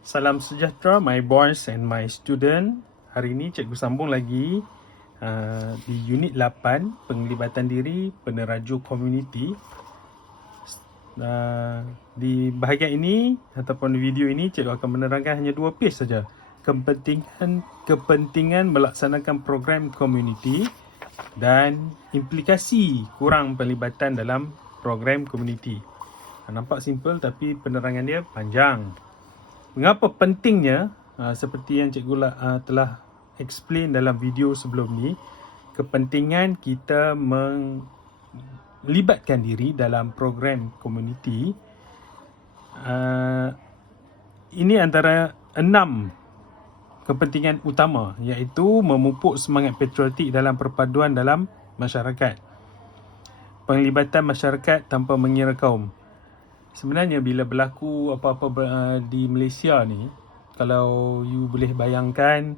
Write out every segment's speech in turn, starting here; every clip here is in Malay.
Salam sejahtera my boys and my student. Hari ini cikgu sambung lagi di unit 8 penglibatan diri peneraju komuniti. Di bahagian ini ataupun video ini cikgu akan menerangkan hanya 2 page saja. Kepentingan melaksanakan program komuniti dan implikasi kurang pelibatan dalam program komuniti. Nampak simple tapi penerangan dia panjang. Mengapa pentingnya, seperti yang cikgu telah explain dalam video sebelum ni, kepentingan kita melibatkan diri dalam program komuniti. Ini antara 6 kepentingan utama, iaitu memupuk semangat patriotik dalam perpaduan dalam masyarakat, penglibatan masyarakat tanpa mengira kaum. Sebenarnya bila berlaku apa-apa di Malaysia ni, kalau you boleh bayangkan,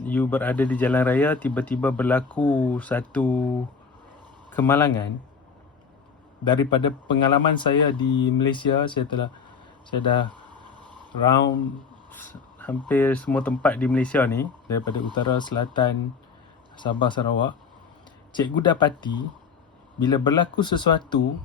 you berada di jalan raya, tiba-tiba berlaku satu kemalangan. Daripada pengalaman saya di Malaysia, saya dah round hampir semua tempat di Malaysia ni, daripada utara, selatan, Sabah, Sarawak. Cikgu dapati bila berlaku sesuatu,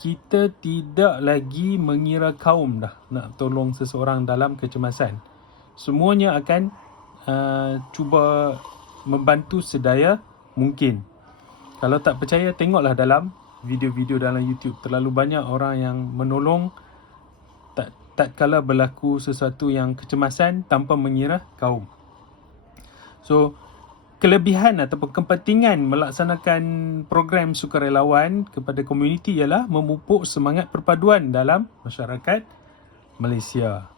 kita tidak lagi mengira kaum dah nak tolong seseorang dalam kecemasan. Semuanya akan cuba membantu sedaya mungkin. Kalau tak percaya, tengoklah dalam video-video dalam YouTube. Terlalu banyak orang yang menolong tak kala berlaku sesuatu yang kecemasan tanpa mengira kaum. So, kelebihan ataupun kepentingan melaksanakan program sukarelawan kepada komuniti ialah memupuk semangat perpaduan dalam masyarakat Malaysia.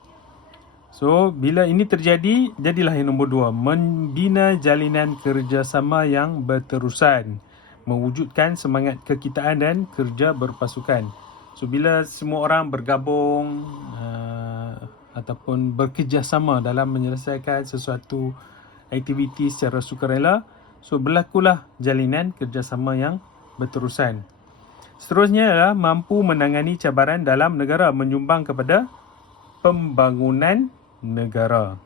So, bila ini terjadi, jadilah yang nombor 2, membina jalinan kerjasama yang berterusan, mewujudkan semangat kekitaan dan kerja berpasukan. So, bila semua orang bergabung ataupun bekerjasama dalam menyelesaikan sesuatu aktiviti secara sukarela, so berlakulah jalinan kerjasama yang berterusan. Seterusnya adalah mampu menangani cabaran dalam negara, menyumbang kepada pembangunan negara.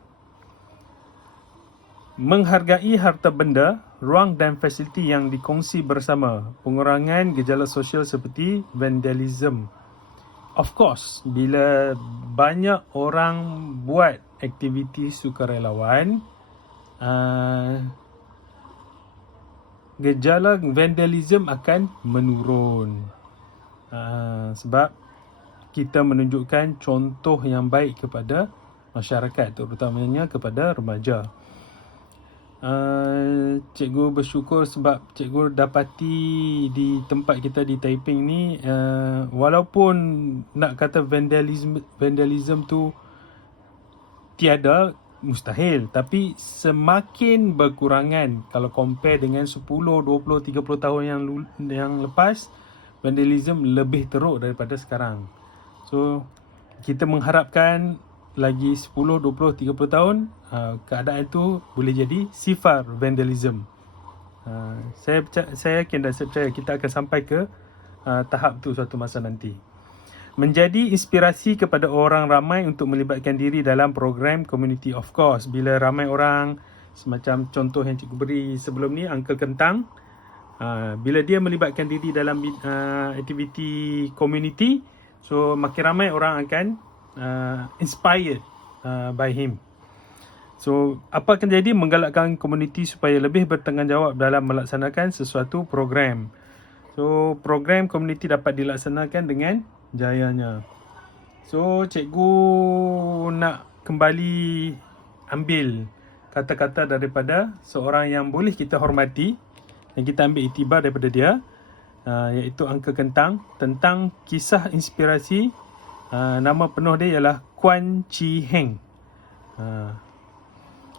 Menghargai harta benda, ruang dan fasiliti yang dikongsi bersama, pengurangan gejala sosial seperti vandalism. Of course, bila banyak orang buat aktiviti sukarelawan, gejala vandalism akan menurun, sebab kita menunjukkan contoh yang baik kepada masyarakat, terutamanya kepada remaja. Cikgu bersyukur sebab cikgu dapati di tempat kita di Taiping ni, walaupun nak kata vandalism tu tiada, mustahil, tapi semakin berkurangan kalau compare dengan 10, 20, 30 tahun yang lepas. Vandalism lebih teruk daripada sekarang. So, kita mengharapkan lagi 10, 20, 30 tahun keadaan itu boleh jadi sifar vandalism. Saya yakin dan saya percaya kita akan sampai ke tahap tu suatu masa nanti. Menjadi inspirasi kepada orang ramai untuk melibatkan diri dalam program community. Of course, bila ramai orang, semacam contoh yang cikgu beri sebelum ni, Uncle Kentang, bila dia melibatkan diri dalam aktiviti community, so makin ramai orang akan inspired by him. So, apa akan jadi? Menggalakkan komuniti supaya lebih bertanggungjawab dalam melaksanakan sesuatu program. So, program komuniti dapat dilaksanakan dengan jayanya. So, cikgu nak kembali ambil kata-kata daripada seorang yang boleh kita hormati, yang kita ambil iktibar daripada dia, iaitu Uncle Kentang, tentang kisah inspirasi. Nama penuh dia ialah Kuan Chi Heng.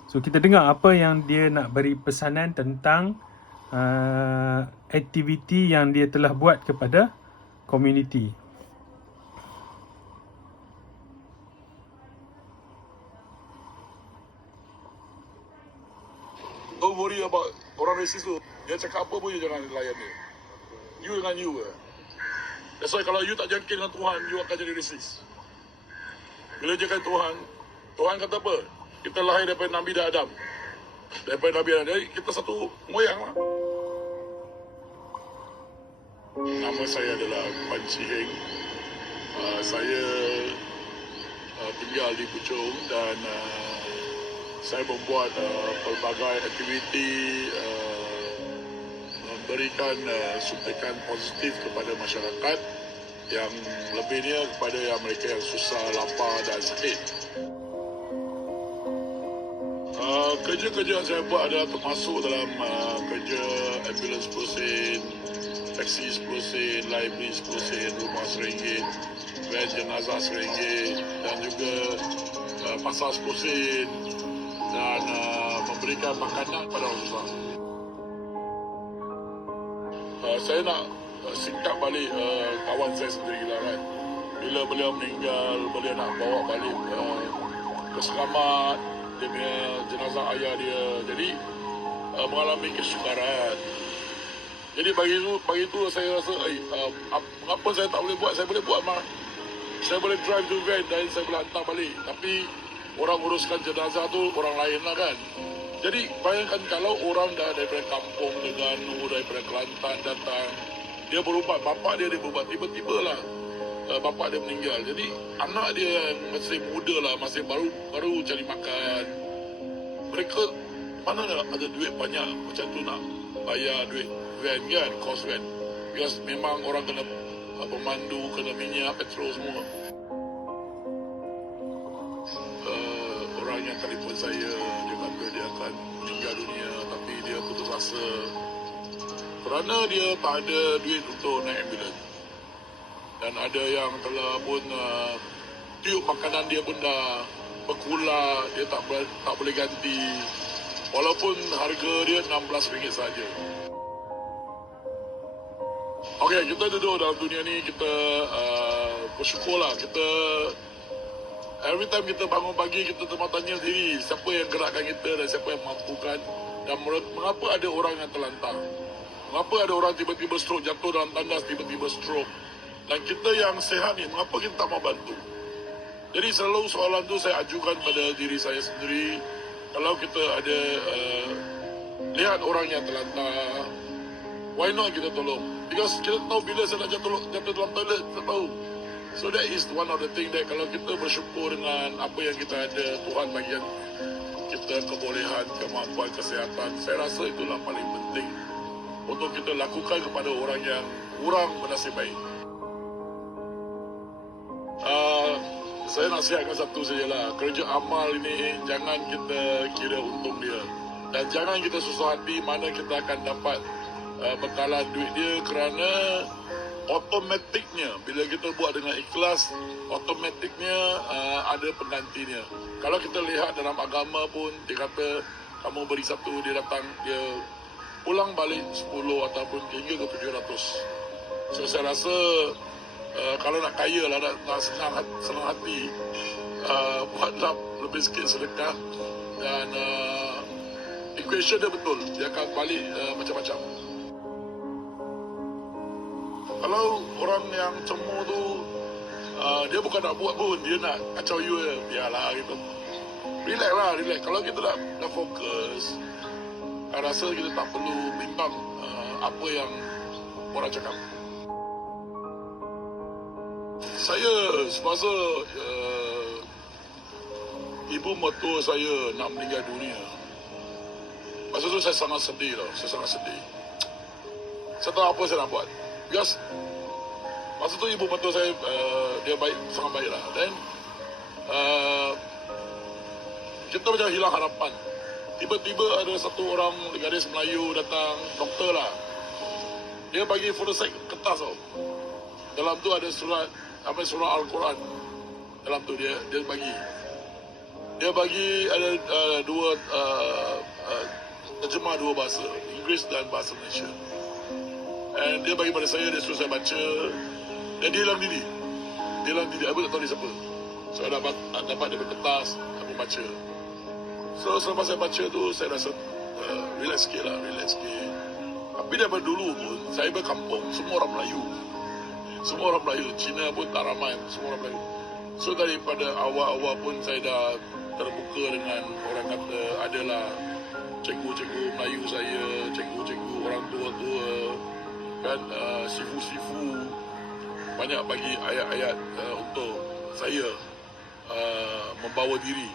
So, kita dengar apa yang dia nak beri pesanan tentang aktiviti yang dia telah buat kepada komuniti. Don't worry about orang resis tu. Dia cakap apa pun you jangan layan dia. You dengan you. That's why kalau you tak jangkit dengan Tuhan, you akan jadi resis. Bila cakap Tuhan, Tuhan kata apa? Kita lahir daripada Nabi dan Adam. Daripada Nabi dan Adam, jadi kita satu moyang lah. Nama saya adalah Pan Chi Heng. Saya tinggal di Puchong dan saya membuat pelbagai aktiviti memberikan suntikan positif kepada masyarakat, yang lebihnya kepada yang mereka yang susah, lapar dan sakit. Kerja-kerja yang saya buat adalah termasuk dalam kerja ambulans 10 sen, taksi 10 sen, library 10 sen, rumah RM1, van jenazah RM1 dan juga pasar 10 sen dan memberikan makanan kepada orang susah. Saya nak singkat balik kawan saya sendiri lah kan. Bila beliau meninggal, beliau nak bawa balik ke Selamat, dia punya jenazah ayah dia. Jadi mengalami kesukaran. Jadi bagi itu saya rasa mengapa saya tak boleh buat? Saya boleh buat mah. Saya boleh drive to van dan saya boleh hantar balik. Tapi orang uruskan jenazah tu orang lain lah kan. Jadi bayangkan kalau orang dah daripada kampung Terengganu, daripada Kelantan datang, dia berubat, bapak dia berubat, tiba-tiba lah bapak dia meninggal. Jadi anak dia yang masih muda lah, masih baru cari makan. Mereka mana ada duit banyak macam tu nak bayar duit van kan, kos van. Because memang orang kena pemandu, kena minyak, petrol semua. Orang yang telefon saya, dia kata dia akan meninggal dunia, tapi dia putus asa kerana dia tak ada duit untuk naik ambulans. Dan ada yang telah pun tiup makanan dia pun dah berkulak, dia tak boleh ganti. Walaupun harga dia RM16 saja. Okey, kita duduk dalam dunia ni, kita bersyukurlah. Kita every time kita bangun pagi, kita tanya diri siapa yang gerakkan kita dan siapa yang mampukan, dan mengapa ada orang yang terlantar, mengapa ada orang tiba-tiba stroke, jatuh dalam tandas tiba-tiba stroke, dan kita yang sehat ni mengapa kita tak mau bantu. Jadi selalu soalan tu saya ajukan pada diri saya sendiri. Kalau kita ada lihat orang yang terlantar, why not kita tolong? Because kita tahu bila saya nak jatuh dalam toilet, kita tahu. So that is one of the thing that kalau kita bersyukur dengan apa yang kita ada, Tuhan bagi kita kebolehan, kemampuan, kesihatan, saya rasa itulah paling penting untuk kita lakukan kepada orang yang kurang bernasib baik. Saya nasihatkan satu sajalah, kerja amal ini jangan kita kira untung dia, dan jangan kita susah hati mana kita akan dapat bekalan duit dia, kerana automatiknya bila kita buat dengan ikhlas, automatiknya ada penggantinya. Kalau kita lihat dalam agama pun, dia kata kamu beri satu, dia datang, dia pulang balik 10 ataupun hingga ke 700. So saya rasa kalau nak kaya lah, nak senang hati, buatlah lebih sikit sedekah, dan equation dia betul, dia akan balik macam-macam. Kalau orang yang cemur tu, dia bukan nak buat pun, dia nak kacau you je, biarlah gitu. Relax lah, relax. Kalau kita dah fokus, saya rasa kita tak perlu bimbang apa yang orang cakap. Saya semasa ibu mertua saya nak meninggal dunia, masa tu saya sangat sedih tau, saya sangat sedih. Saya tahu apa saya nak buat. Because masa tu ibu mertua saya dia baik, sangat baik lah. Dan kita macam hilang harapan. Tiba-tiba ada satu orang gadis Melayu datang, doktor lah. Dia bagi photostat kertas tau. Dalam tu ada surah Al-Quran. Dalam tu dia bagi. Dia bagi ada dua terjemah dua bahasa, Inggeris dan bahasa Malaysia. And dia bagi pada saya, dia suruh saya baca. Dan dia hilang diri. Aku tak tahu dia siapa. So saya dapat dia berkertas, aku baca. So selepas saya baca tu, saya rasa relax sikit lah. Tapi daripada dulu pun, saya berkampung, semua orang Melayu. Cina pun tak ramai, semua orang Melayu. So So daripada awal-awal pun saya dah terbuka dengan orang kata adalah cikgu-cikgu Melayu saya, cikgu-cikgu orang tua-tua, kan, sifu-sifu banyak bagi ayat-ayat untuk saya membawa diri.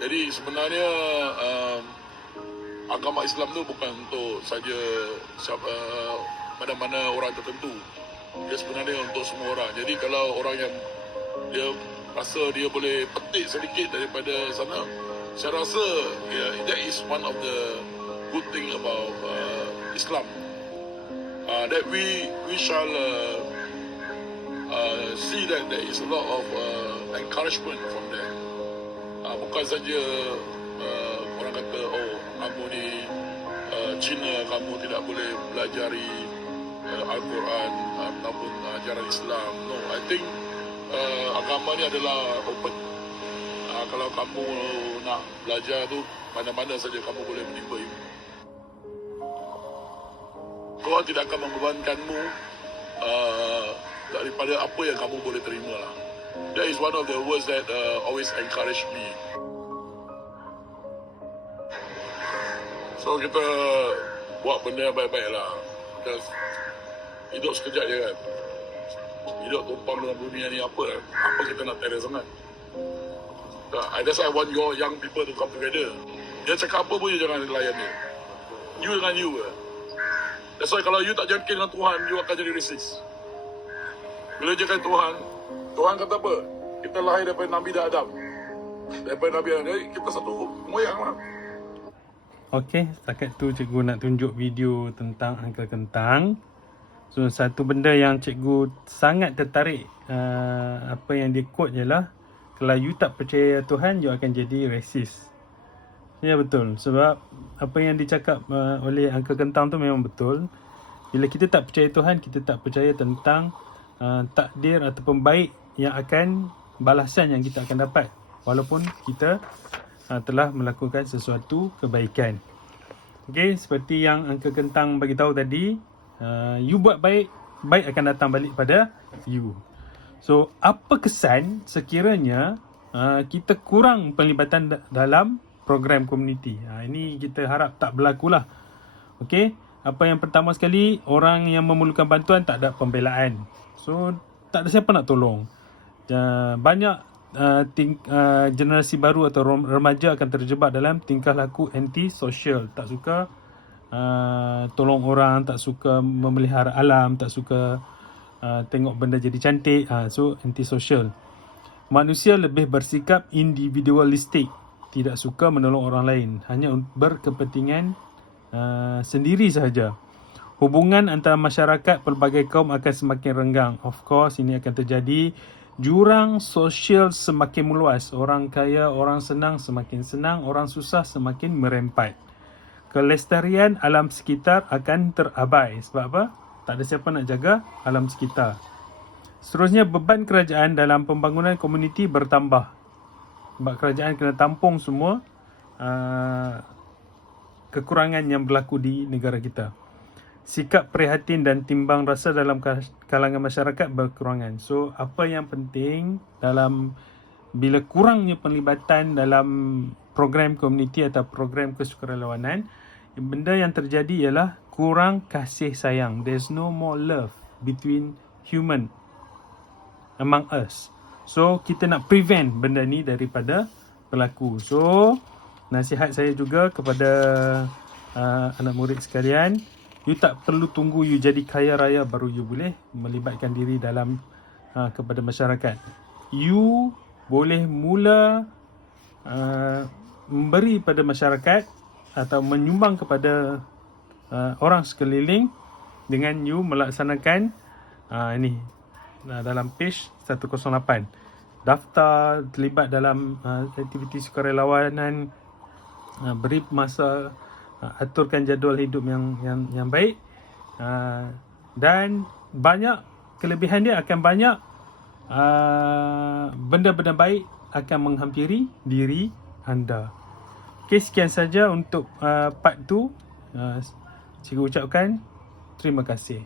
Jadi sebenarnya agama Islam tu bukan untuk saja mana-mana orang tertentu. Dia sebenarnya untuk semua orang. Jadi kalau orang yang dia rasa dia boleh petik sedikit daripada sana, saya rasa that is one of the good thing about Islam. That we shall see that there is a lot of encouragement from there. Bukan saja orang kata, oh, kamu di China, kamu tidak boleh belajari Al-Quran ataupun ajaran Islam. No, I think agama ni adalah open. Kalau kamu nak belajar tu, mana-mana saja kamu boleh menimba ilmu. Tuhan tidak akan membebankanmu daripada apa yang kamu boleh terima lah. That is one of the words that always encourage me. So kita buat benda yang baik-baik lah. Because hidup sekejap je kan. Hidup tumpang dalam dunia ni apa kita nak terror sangat. That's why I want your young people to come together. Dia cakap apa pun you jangan layan dia. You dengan you. That's why kalau you tak jangkit dengan Tuhan, you akan jadi racist. Bila jangkit Tuhan, Tuhan kata apa? Kita lahir daripada Nabi dan Adam. Daripada Nabi dan Adam, kita satu moyang lah. Okey, setakat tu cikgu nak tunjuk video tentang Uncle Kentang. So, satu benda yang cikgu sangat tertarik apa yang dia quote ialah, kalau you tak percaya Tuhan, you akan jadi racist. Ya, betul. Sebab apa yang dicakap oleh Uncle Kentang tu memang betul. Bila kita tak percaya Tuhan, kita tak percaya tentang takdir ataupun baik yang akan, balasan yang kita akan dapat walaupun kita telah melakukan sesuatu kebaikan. Okey, seperti yang Uncle Kentang bagi tahu tadi, you buat baik, baik akan datang balik pada you. So, apa kesan sekiranya kita kurang penglibatan dalam program komuniti? Ini kita harap tak berlaku lah. Okey, apa yang pertama sekali, orang yang memerlukan bantuan tak ada pembelaan. So, tak ada siapa nak tolong. Banyak generasi baru atau remaja akan terjebak dalam tingkah laku anti-sosial. Tak suka tolong orang, tak suka memelihara alam, tak suka tengok benda jadi cantik. So, anti-sosial. Manusia lebih bersikap individualistik, tidak suka menolong orang lain, hanya berkepentingan sendiri sahaja. Hubungan antara masyarakat pelbagai kaum akan semakin renggang. Of course, ini akan terjadi. Jurang sosial semakin meluas. Orang kaya, orang senang semakin senang, orang susah semakin merempat. Kelestarian alam sekitar akan terabai. Sebab apa? Tak ada siapa nak jaga alam sekitar. Seterusnya, beban kerajaan dalam pembangunan komuniti bertambah. Sebab kerajaan kena tampung semua kekurangan yang berlaku di negara kita. Sikap prihatin dan timbang rasa dalam kalangan masyarakat berkurangan. So, apa yang penting dalam bila kurangnya penglibatan dalam program komuniti atau program kesukarelawanan, benda yang terjadi ialah kurang kasih sayang. There's no more love between human among us. So, kita nak prevent benda ni daripada berlaku. So, nasihat saya juga kepada anak murid sekalian, you tak perlu tunggu you jadi kaya raya baru you boleh melibatkan diri dalam kepada masyarakat. You boleh mula memberi pada masyarakat atau menyumbang kepada orang sekeliling dengan you melaksanakan ini dalam page 108. Daftar, terlibat dalam aktiviti sukarelawanan, beri masa, aturkan jadual hidup yang baik, dan banyak kelebihan dia akan banyak benda-benda baik akan menghampiri diri anda. Okey, sekian saja untuk part 2. Cikgu ucapkan terima kasih.